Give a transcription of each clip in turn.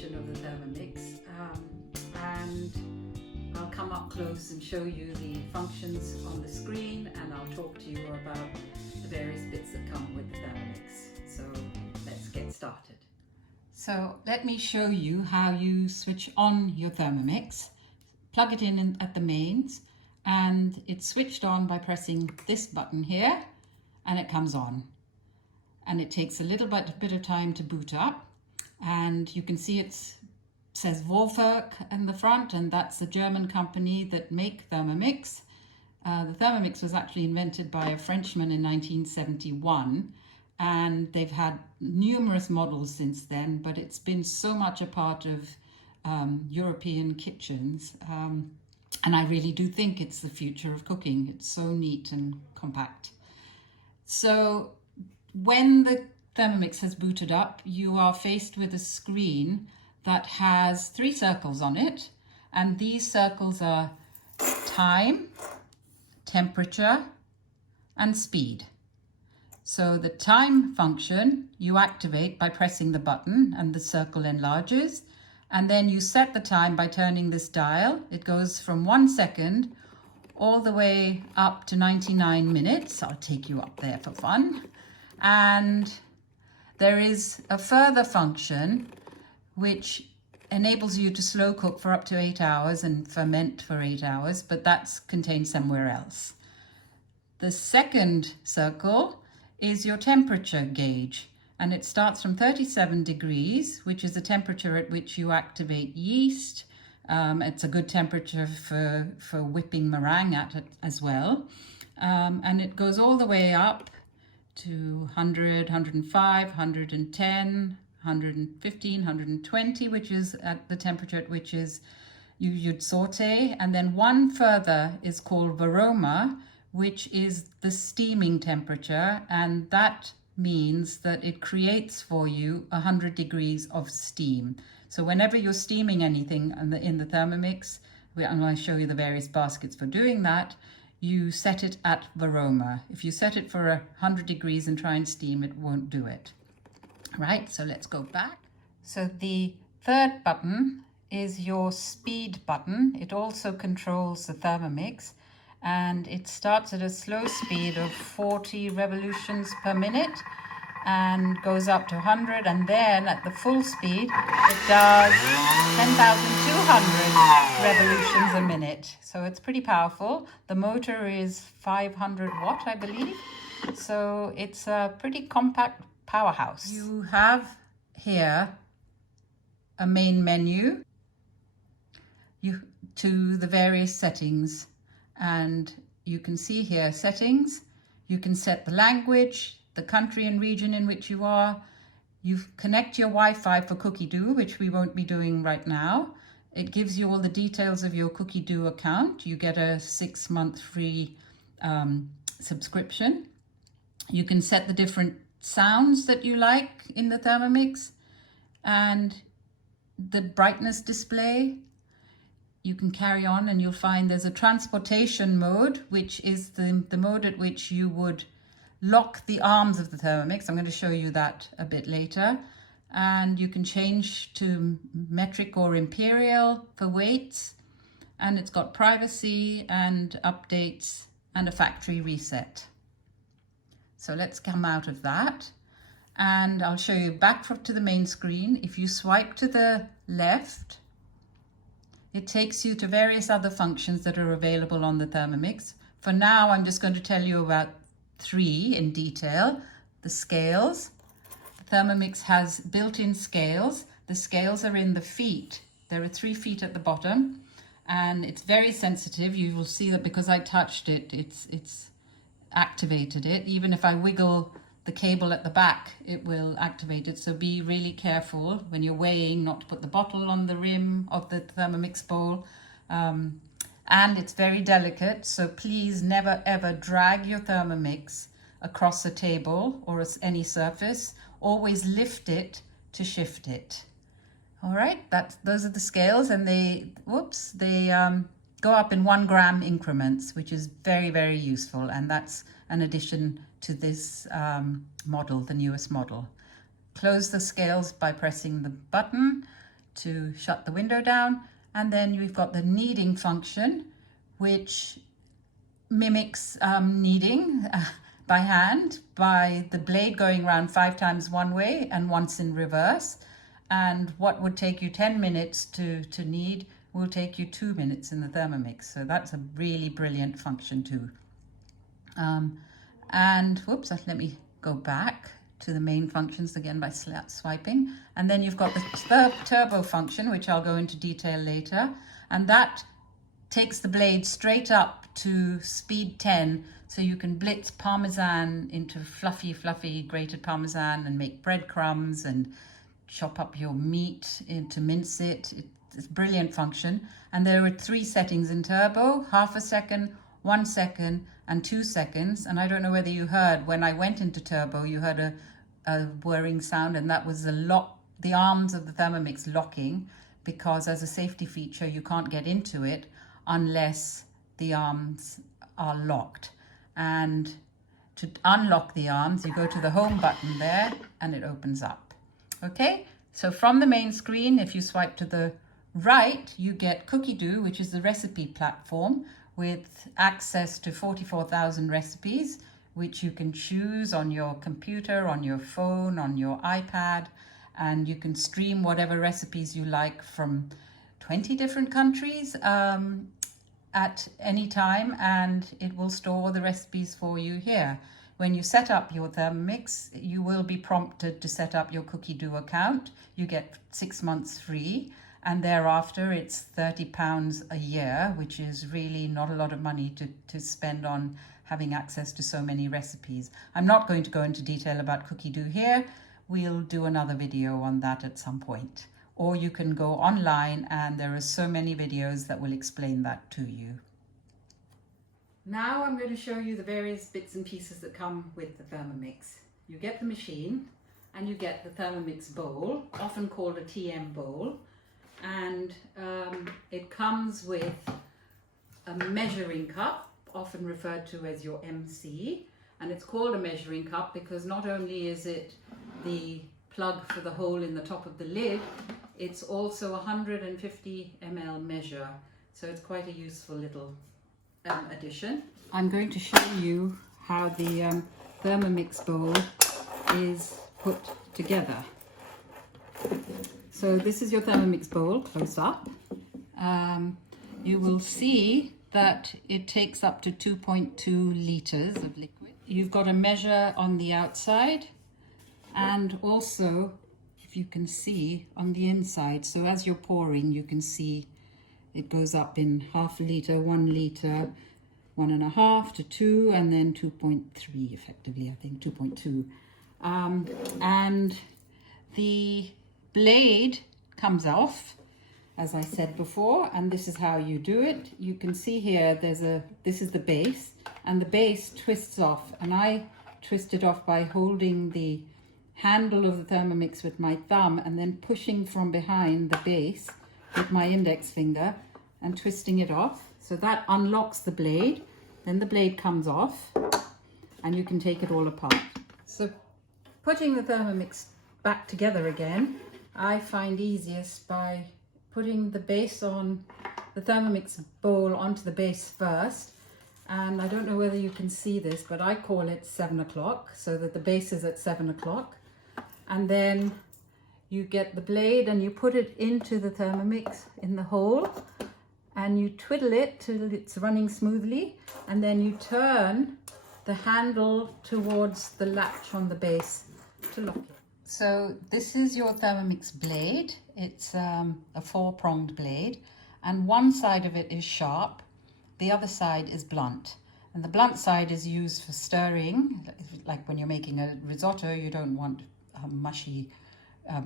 edition of the Thermomix, and I'll come up close and show you the functions on the screen, and I'll talk to you about the various bits that come with the Thermomix. So let's get started. So let me show you how you switch on your Thermomix. Plug it in at the mains, and it's switched on by pressing this button here, and it comes on. And it takes a little bit of time to boot up, and you can see it says Wolfwerk in the front, and that's the German company that make Thermomix. The Thermomix was actually invented by a Frenchman in 1971, and they've had numerous models since then, but it's been so much a part of European kitchens, and I really do think it's the future of cooking. It's so neat and compact. So when the Thermomix has booted up, you are faced with a screen that has 3 circles on it, and these circles are time, temperature, and speed. So the time function you activate by pressing the button, and the circle enlarges, and then you set the time by turning this dial. It goes from 1 second all the way up to 99 minutes. I'll take you up there for fun. And there is a further function which enables you to slow cook for up to 8 hours and ferment for 8 hours, but that's contained somewhere else. The second circle is your temperature gauge, and it starts from 37 degrees, which is the temperature at which you activate yeast. It's a good temperature for whipping meringue at it as well. And it goes all the way up to 100, 105, 110, 115, 120, which is at the temperature at which you'd saute. And then one further is called Varoma, which is the steaming temperature, and that means that it creates for you 100 degrees of steam. So whenever you're steaming anything in the Thermomix, I'm going to show you the various baskets for doing that, you set it at Varoma. If you set it for 100 degrees and try and steam, it won't do it. Right, so let's go back. So the third button is your speed button. It also controls the Thermomix, and it starts at a slow speed of 40 revolutions per minute and goes up to 100, and then at the full speed it does 10,200 revolutions a minute. So it's pretty powerful. The motor is 500 watt, I believe, so it's a pretty compact powerhouse. You have here a main menu to the various settings, and you can see here settings. You can set the language, the country and region in which you are. You connect your Wi-Fi for Cookidoo, which we won't be doing right now. It gives you all the details of your Cookidoo account. You get a 6-month free subscription. You can set the different sounds that you like in the Thermomix, and the brightness display. You can carry on, and you'll find there's a transportation mode, which is the mode at which you would lock the arms of the Thermomix. I'm going to show you that a bit later. And you can change to metric or imperial for weights, and it's got privacy and updates and a factory reset. So let's come out of that, and I'll show you back to the main screen. If you swipe to the left, it takes you to various other functions that are available on the Thermomix. For now, I'm just going to tell you about 3 in detail. The scales. The Thermomix has built-in scales. The scales are in the feet. There are 3 feet at the bottom, and it's very sensitive. You will see that because I touched it, it's activated it. Even if I wiggle the cable at the back, it will activate it. So be really careful when you're weighing not to put the bottle on the rim of the Thermomix bowl. And it's very delicate, so please never ever drag your Thermomix across a table or any surface. Always lift it to shift it. All right, those are the scales, and they go up in 1 gram increments, which is very, very useful, and that's an addition to this model, the newest model. Close the scales by pressing the button. to shut the window down. And then we've got the kneading function, which mimics kneading by hand, by the blade going around 5 times one way and once in reverse. And what would take you 10 minutes to knead will take you 2 minutes in the Thermomix. So that's a really brilliant function too. And whoops, let me go back to the main functions again by swiping. And then you've got the turbo function, which I'll go into detail later. And that takes the blade straight up to speed 10, so you can blitz parmesan into fluffy grated parmesan and make breadcrumbs and chop up your meat to mince it. It's a brilliant function. And there are 3 settings in turbo: half a second, 1 second, and 2 seconds. And I don't know whether you heard, when I went into turbo, you heard a whirring sound, and that was the arms of the Thermomix locking, because as a safety feature, you can't get into it unless the arms are locked. And to unlock the arms, you go to the home button there and it opens up. Okay, so from the main screen, if you swipe to the right, you get Cookidoo, which is the recipe platform with access to 44,000 recipes, which you can choose on your computer, on your phone, on your iPad, and you can stream whatever recipes you like from 20 different countries at any time, and it will store the recipes for you here. When you set up your Thermomix, you will be prompted to set up your Cookidoo account. You get 6 months free, and thereafter it's £30 a year, which is really not a lot of money to spend on having access to so many recipes. I'm not going to go into detail about Cookidoo here. We'll do another video on that at some point. Or you can go online, and there are so many videos that will explain that to you. Now I'm going to show you the various bits and pieces that come with the Thermomix. You get the machine, and you get the Thermomix bowl, often called a TM bowl, and it comes with a measuring cup, often referred to as your MC, and it's called a measuring cup because not only is it the plug for the hole in the top of the lid, it's also a 150 ml measure, so it's quite a useful little addition. I'm going to show you how the Thermomix bowl is put together. So this is your Thermomix bowl close up. You will see that it takes up to 2.2 litres of liquid. You've got a measure on the outside, and also, if you can see, on the inside. So as you're pouring, you can see it goes up in half a litre, 1 litre, 1.5 to 2, and then 2.3 effectively, I think 2.2. And the blade comes off, as I said before, and this is how you do it. You can see here this is the base, and the base twists off, and I twist it off by holding the handle of the Thermomix with my thumb and then pushing from behind the base with my index finger and twisting it off. So that unlocks the blade. Then the blade comes off and you can take it all apart. So putting the Thermomix back together again, I find easiest by putting the base on the Thermomix bowl onto the base first. And I don't know whether you can see this, but I call it 7 o'clock, so that the base is at 7 o'clock. And then you get the blade and you put it into the Thermomix in the hole, and you twiddle it till it's running smoothly, and then you turn the handle towards the latch on the base to lock it. So this is your Thermomix blade. It's a 4-pronged blade, and one side of it is sharp, the other side is blunt. And the blunt side is used for stirring, like when you're making a risotto, you don't want mushy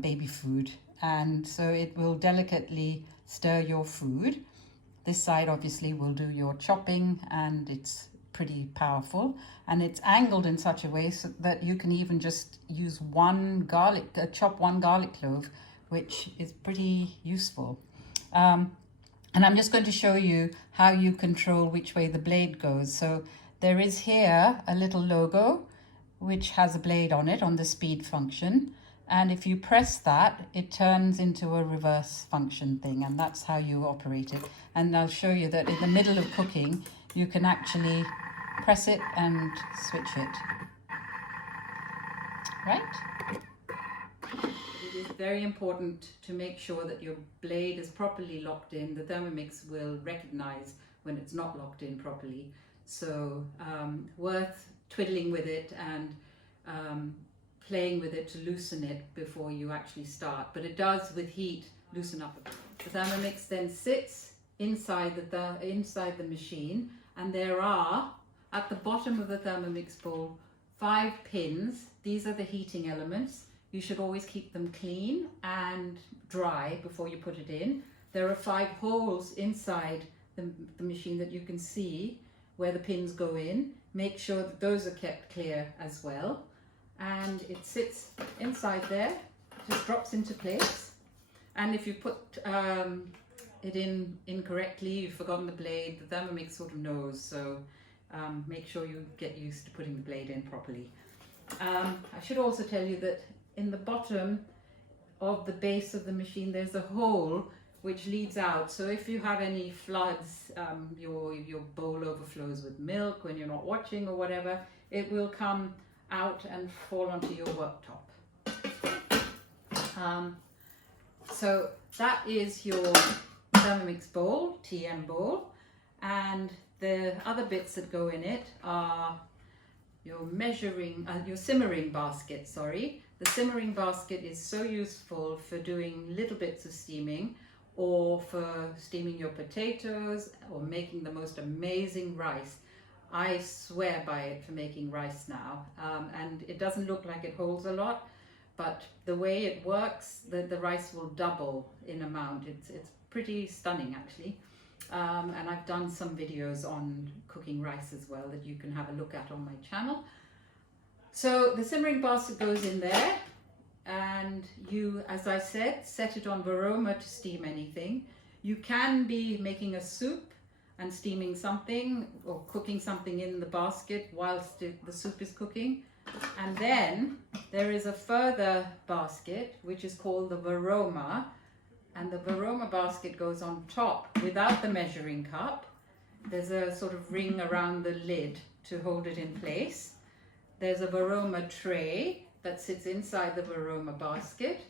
baby food, and so it will delicately stir your food. This side obviously will do your chopping, and it's pretty powerful, and it's angled in such a way so that you can even just use chop one garlic clove, which is pretty useful. And I'm just going to show you how you control which way the blade goes. So there is here a little logo which has a blade on it on the speed function, And if you press that, it turns into a reverse function thing, and that's how you operate it. And I'll show you that in the middle of cooking, you can actually press it and switch it. Right? It is very important to make sure that your blade is properly locked in. The Thermomix will recognize when it's not locked in properly. So worth twiddling with it and playing with it to loosen it before you actually start. But it does, with heat, loosen up a bit. The Thermomix then sits inside the machine, and there are, at the bottom of the Thermomix bowl, 5 pins. These are the heating elements. You should always keep them clean and dry before you put it in. There are 5 holes inside the machine that you can see where the pins go in. Make sure that those are kept clear as well. And it sits inside there, just drops into place. And if you put it in incorrectly, you've forgotten the blade, the Thermomix sort of knows. So make sure you get used to putting the blade in properly. I should also tell you that in the bottom of the base of the machine, there's a hole which leads out. So if you have any floods, your bowl overflows with milk when you're not watching or whatever, it will come out and fall onto your worktop. So that is your Thermomix bowl, TM bowl, and the other bits that go in it are your simmering basket, sorry. The simmering basket is so useful for doing little bits of steaming, or for steaming your potatoes, or making the most amazing rice. I swear by it for making rice now, and it doesn't look like it holds a lot, but the way it works, the rice will double in amount. It's pretty stunning actually, and I've done some videos on cooking rice as well that you can have a look at on my channel. So the simmering basket goes in there, and you, as I said, set it on Varoma to steam anything. You can be making a soup and steaming something or cooking something in the basket whilst the soup is cooking. And then there is a further basket which is called the Varoma, and the Varoma basket goes on top without the measuring cup. There's a sort of ring around the lid to hold it in place. There's a Varoma tray that sits inside the Varoma basket,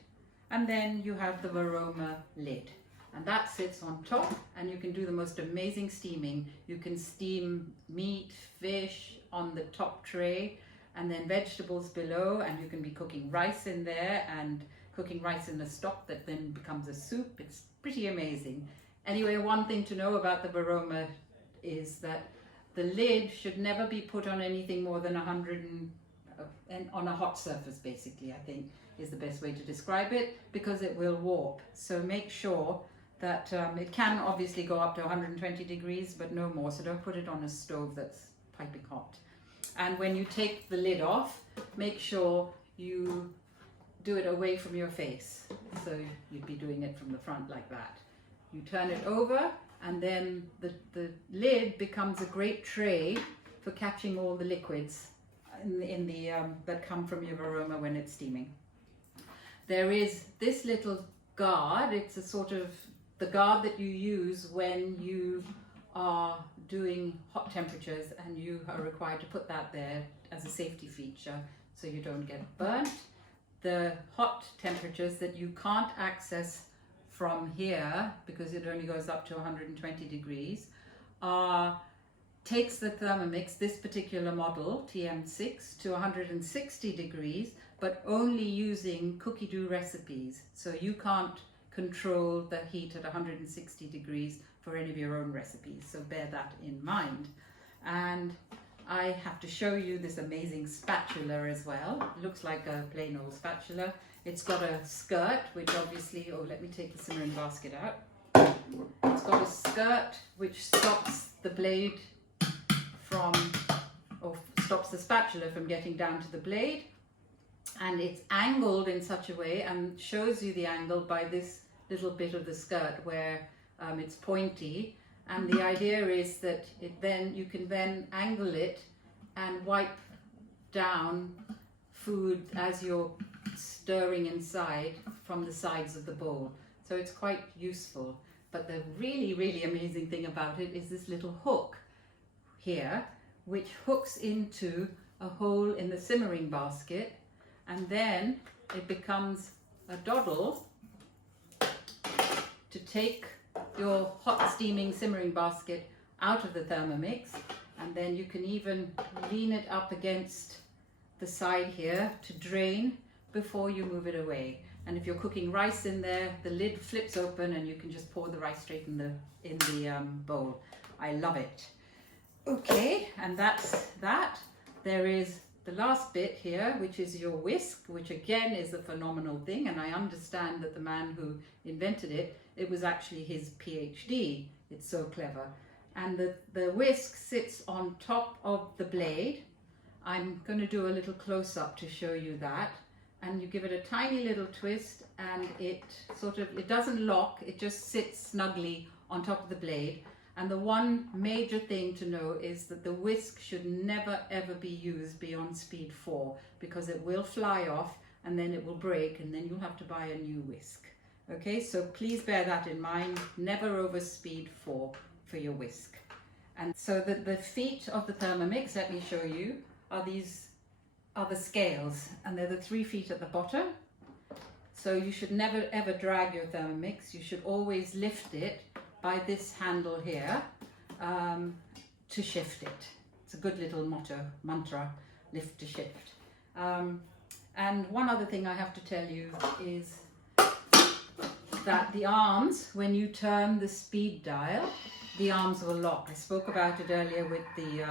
and then you have the Varoma lid. And that sits on top, and you can do the most amazing steaming. You can steam meat, fish on the top tray, and then vegetables below, and you can be cooking rice in there and cooking rice in a stock that then becomes a soup. It's pretty amazing. Anyway, one thing to know about the Varoma is that the lid should never be put on anything more than 100 and on a hot surface, basically, I think is the best way to describe it, because it will warp. So make sure that it can obviously go up to 120 degrees, but no more. So don't put it on a stove that's piping hot. And when you take the lid off, make sure you do it away from your face. So you'd be doing it from the front like that. You turn it over, and then the lid becomes a great tray for catching all the liquids that come from your Varoma when it's steaming. There is this little guard. It's a sort of the guard that you use when you are doing hot temperatures, and you are required to put that there as a safety feature so you don't get burnt. The hot temperatures that you can't access from here, because it only goes up to 120 degrees, takes the Thermomix, this particular model, TM6, to 160 degrees, but only using cookie dough recipes. So you can't control the heat at 160 degrees for any of your own recipes, so bear that in mind. And I have to show you this amazing spatula as well. It looks like a plain old spatula. It's got a skirt, which obviously, let me take the simmering basket out. It's got a skirt which stops the blade stops the spatula from getting down to the blade. And it's angled in such a way, and shows you the angle by this little bit of the skirt where it's pointy. And the idea is that you can then angle it and wipe down food as you're stirring inside from the sides of the bowl. So it's quite useful. But the really, really amazing thing about it is this little hook here, which hooks into a hole in the simmering basket, and then it becomes a dowel to take your hot steaming simmering basket out of the Thermomix, and then you can even lean it up against the side here to drain before you move it away. And if you're cooking rice in there, the lid flips open and you can just pour the rice straight in the bowl. I love it. Okay, and that's that. There is the last bit here, which is your whisk, which again is a phenomenal thing, and I understand that the man who invented it, it was actually his PhD. It's so clever. And the whisk sits on top of the blade. I'm going to do a little close-up to show you that. And you give it a tiny little twist, and it doesn't lock, it just sits snugly on top of the blade. And the one major thing to know is that the whisk should never ever be used beyond speed 4, because it will fly off and then it will break, and then you'll have to buy a new whisk. Okay, so please bear that in mind, never over speed 4 for your whisk. And so the feet of the Thermomix, let me show you, are the scales, and they're the 3 feet at the bottom. So you should never ever drag your Thermomix. You should always lift it by this handle here to shift it. It's a good little mantra, lift to shift. And one other thing I have to tell you is that the arms, when you turn the speed dial, the arms will lock. I spoke about it earlier with the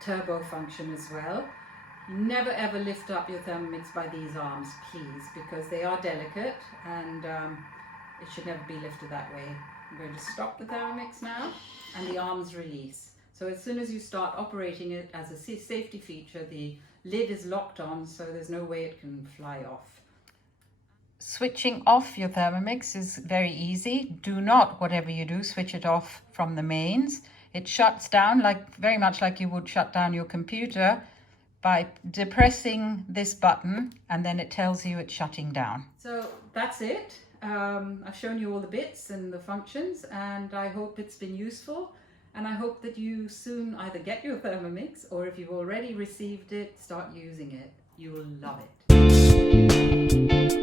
turbo function as well. Never ever lift up your Thermomix by these arms, please, because they are delicate, and it should never be lifted that way. I'm going to stop the Thermomix now, and the arms release. So as soon as you start operating it as a safety feature, the lid is locked on, so there's no way it can fly off. Switching off your Thermomix is very easy. Do not, whatever you do, switch it off from the mains. It shuts down very much like you would shut down your computer by depressing this button, and then it tells you it's shutting down. So that's it. I've shown you all the bits and the functions, and I hope it's been useful, and I hope that you soon either get your Thermomix, or if you've already received it, start using it. You will love it.